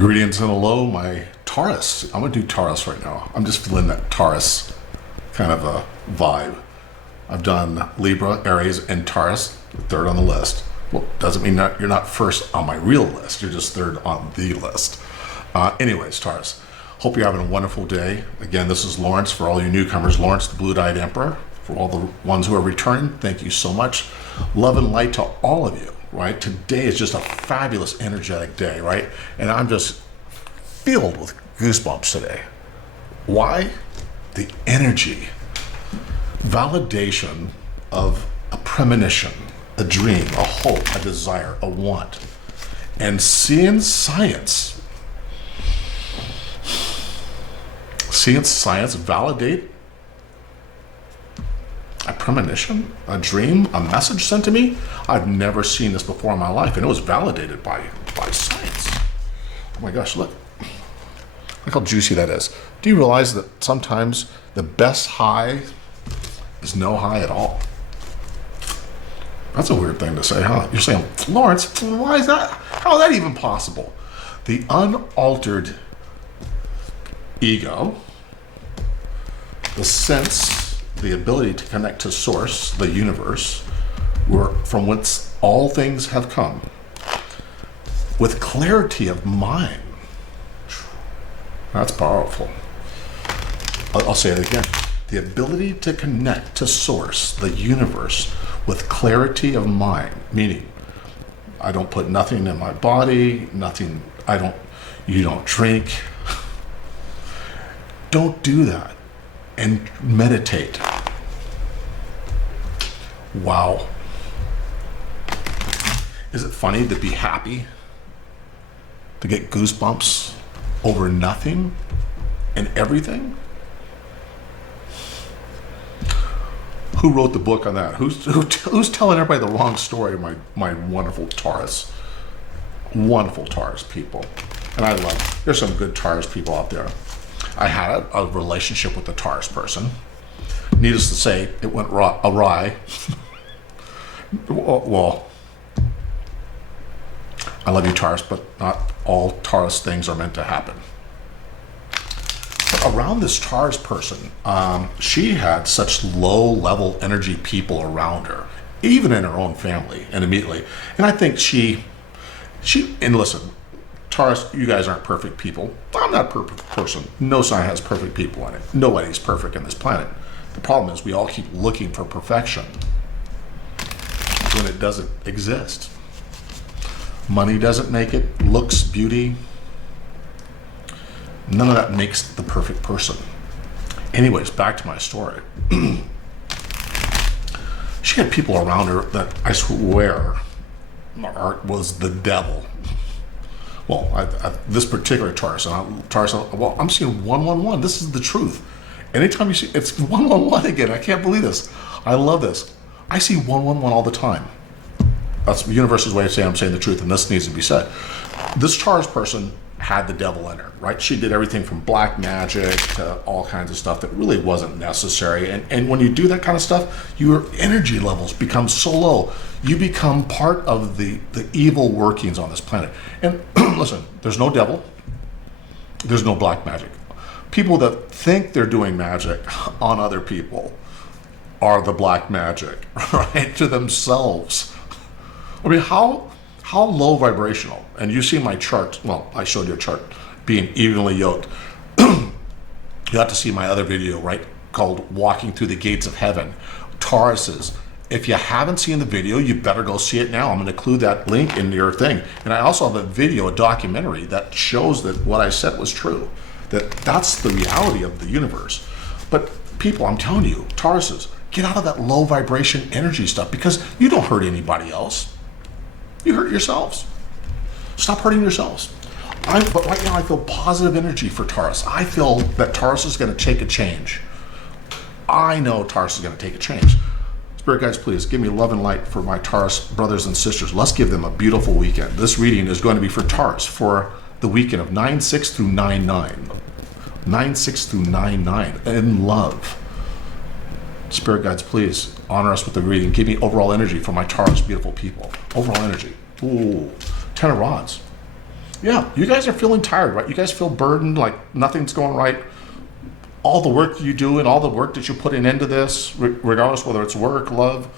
Greetings and hello, my Taurus. I'm going to do Taurus right now. I'm just feeling that Taurus kind of a vibe. I've done Libra, Aries, and Taurus, third on the list. Well, doesn't mean that you're not first on my real list. You're just third on the list. Anyways, Taurus, hope you're having a wonderful day. Again, this is Lawrence for all you newcomers. Lawrence, the Blue-Eyed Emperor. For all the ones who are returning, thank you so much. Love and light to all of you. Right? Today is just a fabulous, energetic day, right? And I'm just filled with goosebumps today. Why? The energy, validation of a premonition, a dream, a hope, a desire, a want, and seeing science validate a premonition, a dream, a message sent to me. I've never seen this before in my life, and it was validated by science. Oh my gosh, look how juicy that is. Do you realize that sometimes the best high is no high at all? That's a weird thing to say, huh? You're saying, Lawrence, why is that? How is that even possible? The unaltered ego, the sense, the ability to connect to source, the universe, from whence all things have come, with clarity of mind. That's powerful. I'll say it again. The ability to connect to source, the universe, with clarity of mind, meaning I don't put nothing in my body, you don't drink. Don't do that. And meditate. Wow. Is it funny to be happy? To get goosebumps over nothing and everything? Who wrote the book on that? Who's telling everybody the wrong story? My wonderful Taurus. Wonderful Taurus people. And I love, there's some good Taurus people out there. I had a relationship with a Taurus person. Needless to say, it went awry. Well, I love you, Taurus, but not all Taurus things are meant to happen. But around this Taurus person, she had such low-level energy people around her, even in her own family, and immediately. And I think and listen, Taurus, you guys aren't perfect people. I'm not a perfect person. No sign has perfect people in it. Nobody's perfect in this planet. The problem is we all keep looking for perfection when it doesn't exist. Money doesn't make it. Looks, beauty. None of that makes the perfect person. Anyways, back to my story. She had people around her that I swear was the devil. Well, this particular Taurus, I'm seeing 111. This is the truth. Anytime you see, it's 111 again. I can't believe this. I love this. I see 111 all the time. That's the universe's way of saying I'm saying the truth, and this needs to be said. This Taurus person had the devil in her, right? She did everything from black magic to all kinds of stuff that really wasn't necessary. And when you do that kind of stuff, your energy levels become so low. You become part of the evil workings on this planet. And listen, there's no devil. There's no black magic. People that think they're doing magic on other people are the black magic, right? To themselves. I mean, how low vibrational? And you see my chart. Well, I showed you a chart being evenly yoked. You have to see my other video, right? Called Walking Through the Gates of Heaven. Tauruses. If you haven't seen the video, you better go see it now. I'm going to include that link in your thing. And I also have a video, a documentary that shows that what I said was true. That's the reality of the universe. But people, I'm telling you, Tauruses, get out of that low vibration energy stuff because you don't hurt anybody else. You hurt yourselves. Stop hurting yourselves. But right now I feel positive energy for Taurus. I feel that Taurus is going to take a change. I know Taurus is going to take a change. Spirit guides, please give me love and light for my Taurus brothers and sisters. Let's give them a beautiful weekend. This reading is going to be for Taurus for the weekend of 9/6 through 9/9. 9/6 through 9/9 in love. Spirit guides, please honor us with the reading. Give me overall energy for my Taurus beautiful people. Overall energy. Ooh, 10 of Rods. Yeah, you guys are feeling tired, right? You guys feel burdened, like nothing's going right. All the work you do and all the work that you're putting into this, regardless whether it's work, love,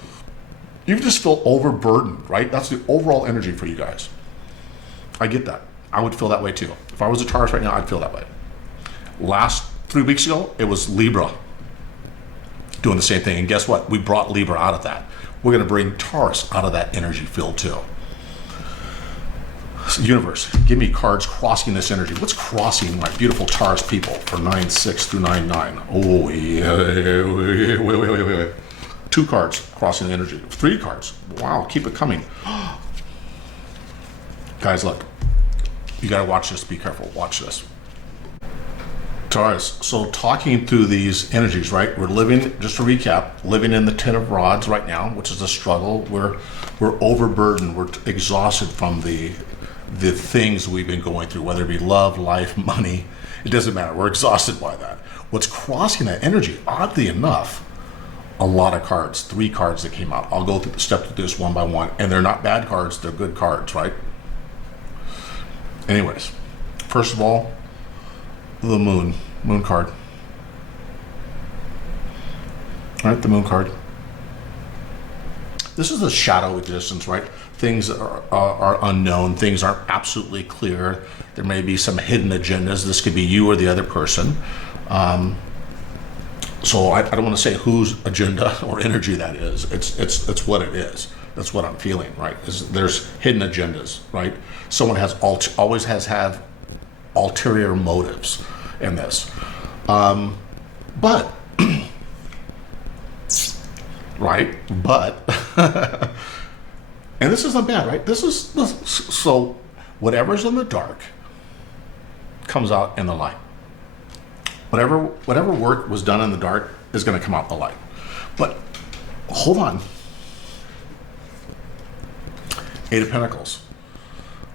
you just feel overburdened, right? That's the overall energy for you guys. I get that. I would feel that way too. If I was a Taurus right now, I'd feel that way. Last 3 weeks ago, it was Libra doing the same thing. And guess what? We brought Libra out of that. We're going to bring Taurus out of that energy field too. Universe, give me cards crossing this energy. What's crossing my beautiful Taurus people for 9-6 through 9-9? Oh, yeah. Wait. 2 cards crossing the energy. 3 cards. Wow, keep it coming. Guys, look. You got to watch this. Be careful. Watch this. Taurus, so talking through these energies, right? We're living, just to recap, living in the 10 of rods right now, which is a struggle. We're overburdened. We're exhausted from the things we've been going through, whether it be love, life, money. It doesn't matter. We're exhausted by that. What's crossing that energy, oddly enough, a lot of cards, 3 cards that came out. I'll go step through this one by one. And they're not bad cards. They're good cards, right? Anyways, first of all, the moon card. All right, the moon card. This is the shadow existence, right? Things are unknown. Things aren't absolutely clear. There may be some hidden agendas. This could be you or the other person. So I don't want to say whose agenda or energy that is. It's what it is. That's what I'm feeling, right? There's hidden agendas, right? Someone always has had ulterior motives in this. But right? But and this isn't bad, right? So whatever's in the dark comes out in the light. Whatever work was done in the dark is going to come out in the light. But hold on. 8 of Pentacles,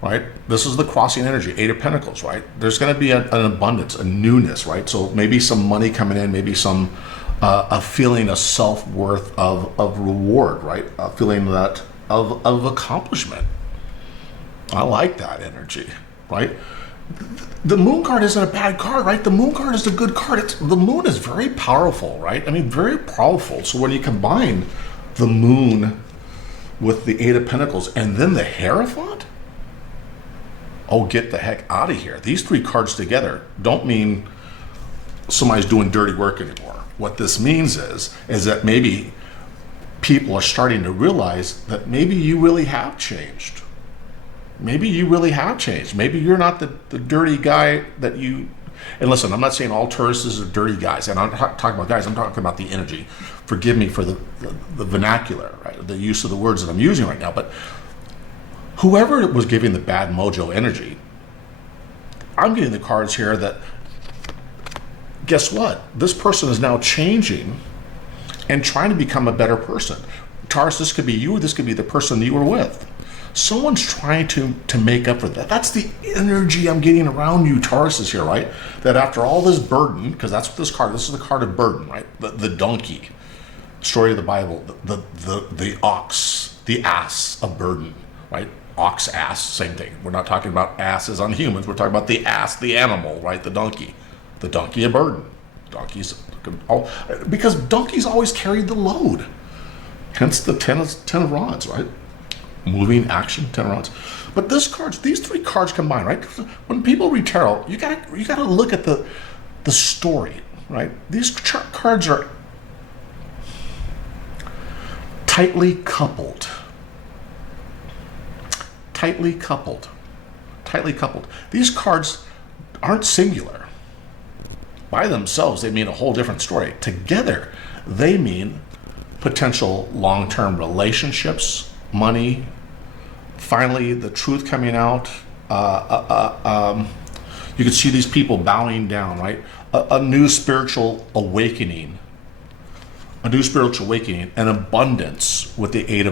right? This is the crossing energy, 8 of Pentacles, right? There's going to be an abundance, a newness, right? So maybe some money coming in, maybe some a feeling of self-worth, of reward, right? A feeling that of accomplishment. I like that energy, right? The moon card isn't a bad card, right? The moon card is a good card. The moon is very powerful, right? I mean, very powerful. So when you combine the moon with the 8 of Pentacles and then the Hierophant, oh, get the heck out of here. These 3 cards together don't mean somebody's doing dirty work anymore. What this means is that maybe people are starting to realize that maybe you really have changed. Maybe you really have changed. Maybe you're not the dirty guy that you... And listen, I'm not saying all Tauruses are dirty guys. And I'm not talking about guys. I'm talking about the energy. Forgive me for the vernacular, right? The use of the words that I'm using right now. But whoever was giving the bad mojo energy, I'm getting the cards here that, guess what? This person is now changing and trying to become a better person. Taurus, this could be you, or this could be the person you were with. Someone's trying to make up for that. That's the energy I'm getting around you, Tauruses here, right? That after all this burden, because that's what this is the card of burden, right? The donkey, story of the Bible, the ox, the ass of burden, right? Ox, ass, same thing. We're not talking about asses on humans. We're talking about the ass, the animal, right? The donkey of burden. Donkeys, because donkeys always carried the load. Hence the 10 of rods, right? Moving action, 10 of rods. But these 3 cards combined, right? When people read tarot, you gotta look at the story, right? These cards are tightly coupled. Tightly coupled. These cards aren't singular. By themselves, they mean a whole different story. Together, they mean potential long-term relationships, money, finally the truth coming out. You can see these people bowing down, right? A new spiritual awakening. An abundance with the 8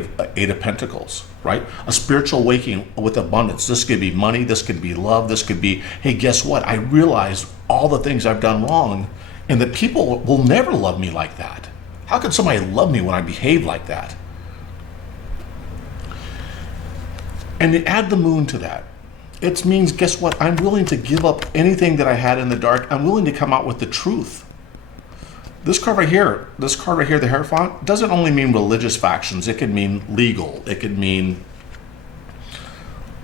of Pentacles, right? A spiritual awakening with abundance. This could be money, this could be love, this could be, hey, guess what? I realize all the things I've done wrong, and that people will never love me like that. How could somebody love me when I behave like that? And you add the moon to that. It means, guess what? I'm willing to give up anything that I had in the dark. I'm willing to come out with the truth. This card right here, the Hierophant, doesn't only mean religious factions. It could mean legal. It could mean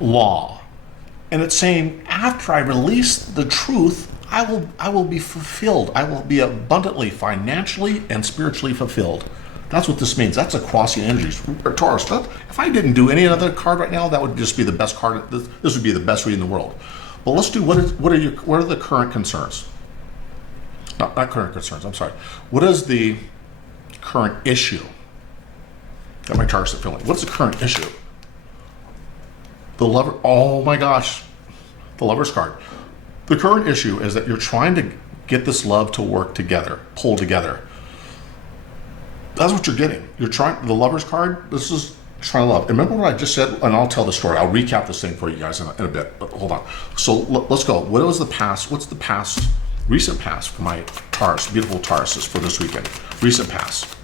law. And it's saying, after I release the truth, I will be fulfilled. I will be abundantly financially and spiritually fulfilled. That's what this means. That's across the energies. Taurus, if I didn't do any other card right now, that would just be the best card. This would be the best read in the world. But let's do, what are the current concerns? Not current concerns, I'm sorry. What is the current issue that my Taurus is feeling? What's the current issue? The Lover, oh my gosh, the Lover's card. The current issue is that you're trying to get this love to work together, pull together. That's what you're getting. You're trying, the Lover's card, this is trying to love. And remember what I just said, and I'll tell the story. I'll recap this thing for you guys in a bit, but hold on. So let's go. What was the past? What's the past, recent past for my Taurus, beautiful Tauruses for this weekend? Recent past.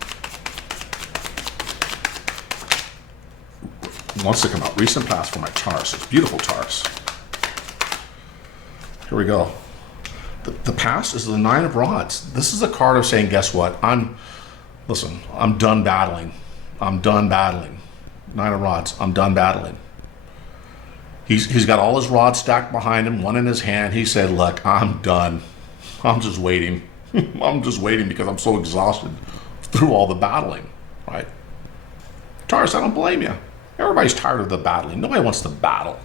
Wants to come out. Recent past for my Tauruses, beautiful Taurus. Here we go. The past is the Nine of Rods. This is a card of saying, guess what? I'm done battling. I'm done battling. Nine of Rods, I'm done battling. He's got all his rods stacked behind him, one in his hand. He said, look, I'm done. I'm just waiting. I'm just waiting because I'm so exhausted through all the battling, right? Taurus, I don't blame you. Everybody's tired of the battling. Nobody wants to battle.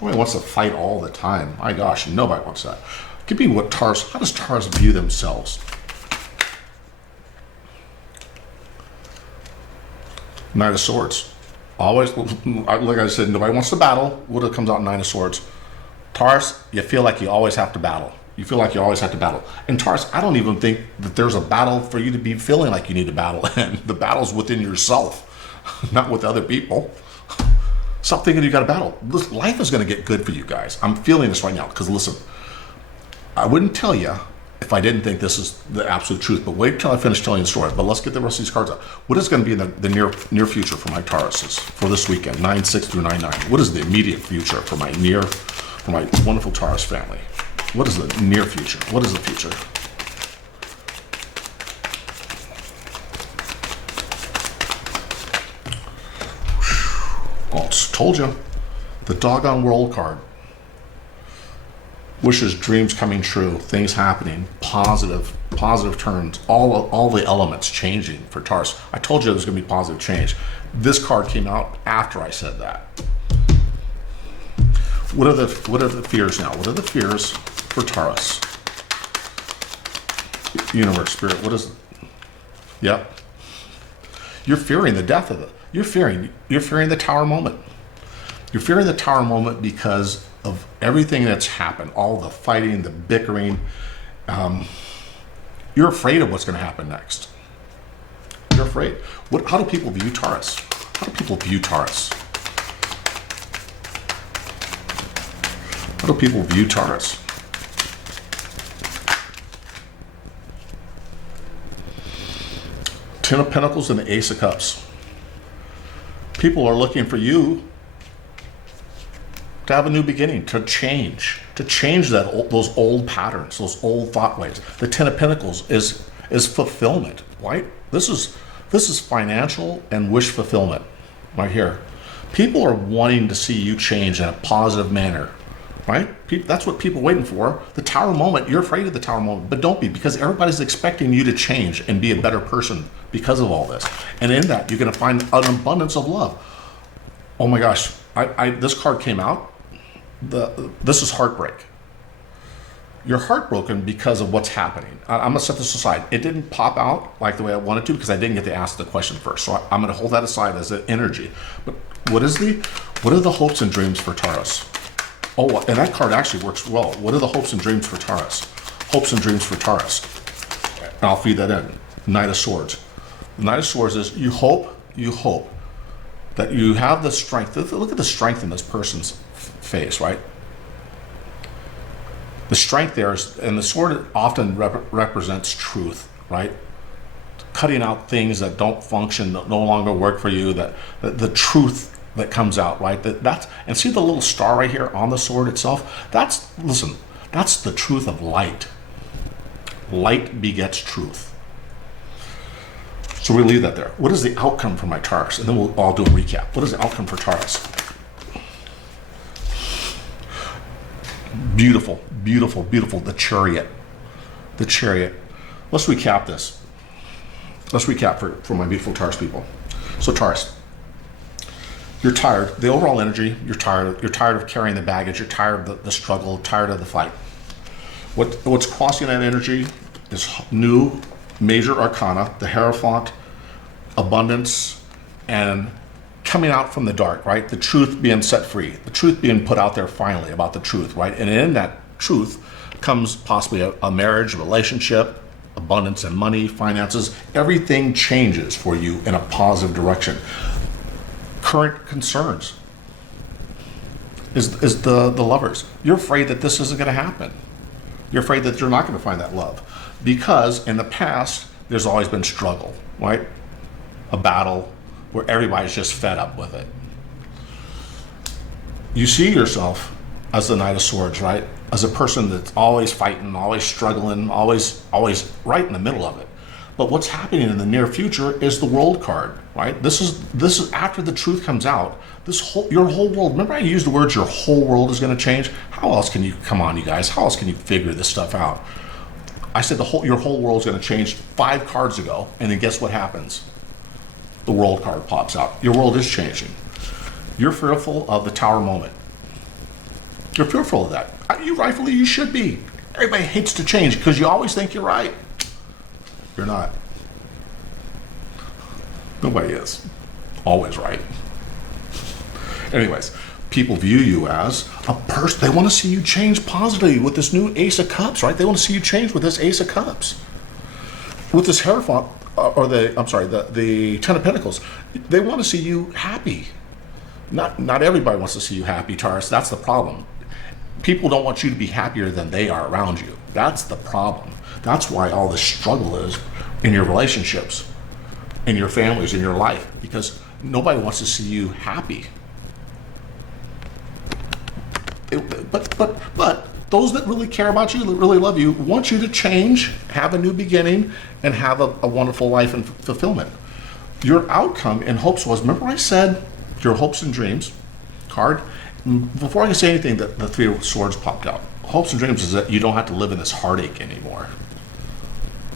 Nobody wants to fight all the time. My gosh, nobody wants that. It could be what Taurus, how does Taurus view themselves? Nine of Swords. Always, like I said, nobody wants to battle. What comes out, Nine of Swords? Taurus, you feel like you always have to battle. You feel like you always have to battle. And Taurus, I don't even think that there's a battle for you to be feeling like you need to battle. And the battle's within yourself, not with other people. Stop thinking you got to battle. Life is going to get good for you guys. I'm feeling this right now. Because listen, I wouldn't tell you if I didn't think this is the absolute truth. But wait till I finish telling you the stories. But let's get the rest of these cards out. What is going to be in the near future for my Tauruses for this weekend, 9/6 through 9/9? What is the immediate future for my wonderful Taurus family? What is the near future? What is the future? Well, told you. The doggone World card. Wishes, dreams coming true, things happening, positive turns, all the elements changing for Taurus. I told you there's going to be positive change. This card came out after I said that. What are the fears now? What are the fears for Taurus? Universe, Spirit, what is? Yep. You're fearing the death of it. You're fearing the Tower moment. You're fearing the Tower moment because of everything that's happened, all the fighting, the bickering. You're afraid of what's going to happen next. You're afraid. How do people view Taurus? How do people view Taurus? How do people view Taurus? Ten of Pentacles and the Ace of Cups. People are looking for you to have a new beginning, to change those old patterns, those old thought ways. The Ten of Pentacles is fulfillment, right? This is financial and wish fulfillment right here. People are wanting to see you change in a positive manner, right? That's what people are waiting for. The Tower moment, you're afraid of the Tower moment, but don't be, because everybody's expecting you to change and be a better person because of all this. And in that, you're going to find an abundance of love. Oh my gosh, this card came out. This is heartbreak. You're heartbroken because of what's happening. I'm going to set this aside. It didn't pop out like the way I wanted to because I didn't get to ask the question first. So I'm going to hold that aside as an energy. But what are the hopes and dreams for Taurus? Oh, and that card actually works well. What are the hopes and dreams for Taurus? Hopes and dreams for Taurus. And I'll feed that in. Knight of Swords. The Knight of Swords is you hope that you have the strength. Look at the strength in this person's face, right? The strength there is, and the sword often represents truth, right? Cutting out things that don't function, that no longer work for you, that the truth that comes out, right? That's, and see the little star right here on the sword itself? Listen, that's the truth of light. Light begets truth. So we leave that there. What is the outcome for my Taurus? And then we'll all do a recap. What is the outcome for Taurus? Beautiful, beautiful, beautiful. The Chariot. The Chariot. Let's recap this. Let's recap for my beautiful Taurus people. So Taurus, you're tired. The overall energy, you're tired. You're tired of carrying the baggage. You're tired of the struggle, tired of the fight. What's crossing that energy is new major arcana, the Hierophant, abundance, and coming out from the dark, right? The truth being set free, the truth being put out there finally about the truth, right? And in that truth comes possibly a marriage, relationship, abundance and money, finances. Everything changes for you in a positive direction. Current concerns is the lovers. You're afraid that this isn't going to happen. You're afraid that you're not going to find that love because in the past there's always been struggle, right? A battle where everybody's just fed up with it. You see yourself as the Knight of Swords, right? As a person that's always fighting, always struggling, always right in the middle of it. But what's happening in the near future is the World card, right? This is after the truth comes out. Your whole world. Remember, I used the words "your whole world is going to change." How else can you come on, you guys? How else can you figure this stuff out? I said your whole world is going to change 5 cards ago, and then guess what happens? The World card pops out. Your world is changing. You're fearful of the Tower moment. You're fearful of that. You should be. Everybody hates to change because you always think you're right. You're not. Nobody is always right. Anyways, people view you as a person. They want to see you change positively with this new Ace of Cups, right? They want to see you change with this Ace of Cups. With this Hierophant, the Ten of Pentacles. They want to see you happy. Not everybody wants to see you happy, Taurus. That's the problem. People don't want you to be happier than they are around you. That's the problem. That's why all this struggle is in your relationships, in your families, in your life, because nobody wants to see you happy. But those that really care about you, that really love you, want you to change, have a new beginning, and have a wonderful life and fulfillment. Your outcome and hopes was, remember I said your hopes and dreams card? Before I can say anything, the Three of Swords popped out. Hopes and dreams is that you don't have to live in this heartache anymore.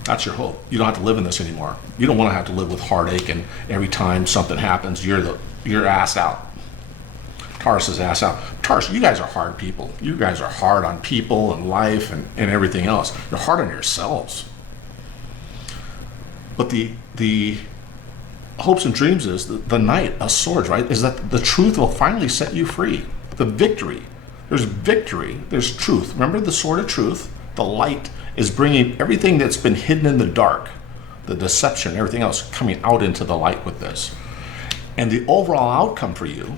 That's your hope. You don't have to live in this anymore. You don't want to have to live with heartache and every time something happens, you're ass out. Taurus is ass out. Taurus, you guys are hard people. You guys are hard on people and life and everything else. You're hard on yourselves. But the hopes and dreams is the Knight of Swords, right? Is that the truth will finally set you free. The victory. There's truth. Remember the sword of truth? The light is bringing everything that's been hidden in the dark, the deception, everything else coming out into the light with this. And the overall outcome for you,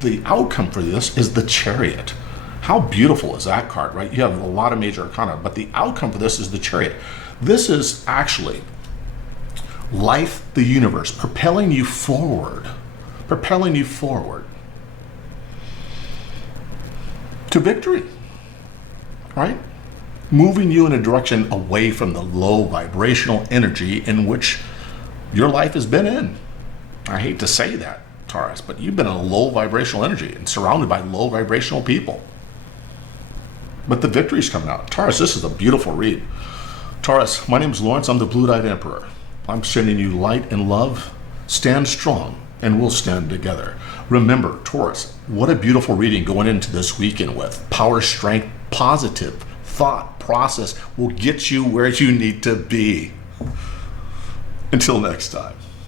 the outcome for this is the Chariot. How beautiful is that card, right? You have a lot of major arcana, but the outcome for this is the Chariot. This is actually life, the universe, propelling you forward to victory, right? Moving you in a direction away from the low vibrational energy in which your life has been in. I hate to say that, Taurus, but you've been in a low vibrational energy and surrounded by low vibrational people. But the victory's coming out. Taurus, this is a beautiful read. Taurus, my name is Lawrence. I'm the Blue-Eyed Emperor. I'm sending you light and love. Stand strong, and we'll stand together. Remember, Taurus, what a beautiful reading going into this weekend with. Power, strength, positive thought process will get you where you need to be. Until next time.